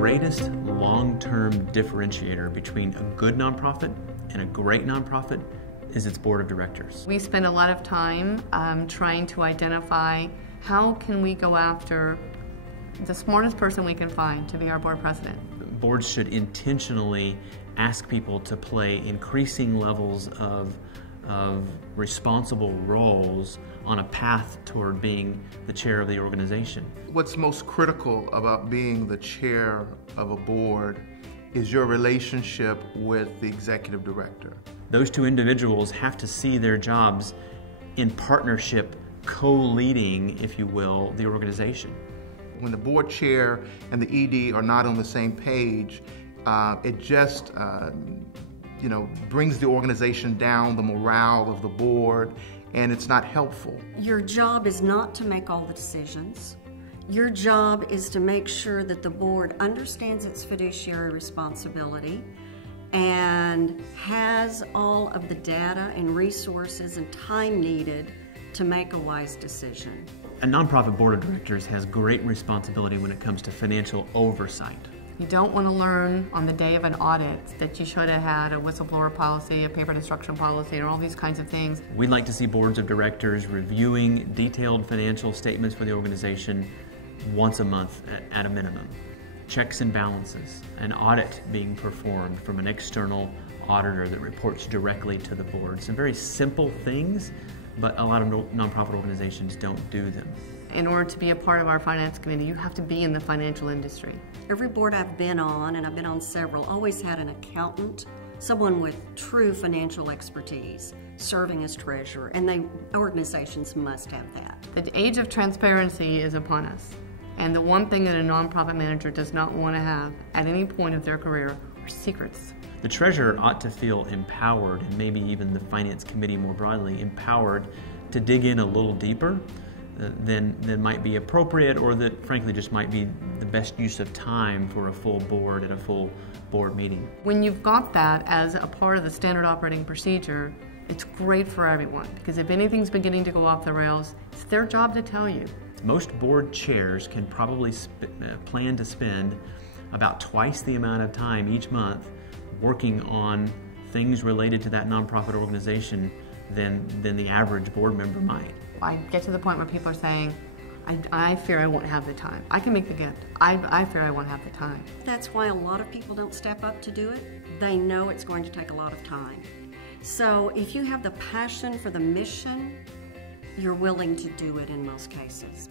greatest long-term differentiator between a good nonprofit and a great nonprofit is its board of directors. We spend a lot of time trying to identify how can we go after the smartest person we can find to be our board president. Boards should intentionally ask people to play increasing levels of responsible roles on a path toward being the chair of the organization. What's most critical about being the chair of a board is your relationship with the executive director. Those two individuals have to see their jobs in partnership, co-leading, if you will, the organization. When the board chair and the ED are not on the same page, it just brings the organization down, the morale of the board, and it's not helpful. Your job is not to make all the decisions. Your job is to make sure that the board understands its fiduciary responsibility and has all of the data and resources and time needed to make a wise decision. A nonprofit board of directors has great responsibility when it comes to financial oversight. You don't want to learn on the day of an audit that you should have had a whistleblower policy, a paper destruction policy, and all these kinds of things. We'd like to see boards of directors reviewing detailed financial statements for the organization once a month at a minimum. Checks and balances, an audit being performed from an external auditor that reports directly to the board. Some very simple things, but a lot of nonprofit organizations don't do them. In order to be a part of our finance committee, you have to be in the financial industry. Every board I've been on, and I've been on several, always had an accountant, someone with true financial expertise, serving as treasurer, and organizations must have that. The age of transparency is upon us, and the one thing that a nonprofit manager does not want to have at any point of their career are secrets. The treasurer ought to feel empowered, and maybe even the finance committee more broadly, empowered to dig in a little deeper than might be appropriate, or that frankly just might be the best use of time for a full board at a full board meeting. When you've got that as a part of the standard operating procedure, it's great for everyone, because if anything's beginning to go off the rails, it's their job to tell you. Most board chairs can probably plan to spend about twice the amount of time each month working on things related to that nonprofit organization than the average board member might. I get to the point where people are saying, I fear I won't have the time. I can make the gift. I fear I won't have the time. That's why a lot of people don't step up to do it. They know it's going to take a lot of time. So if you have the passion for the mission, you're willing to do it in most cases.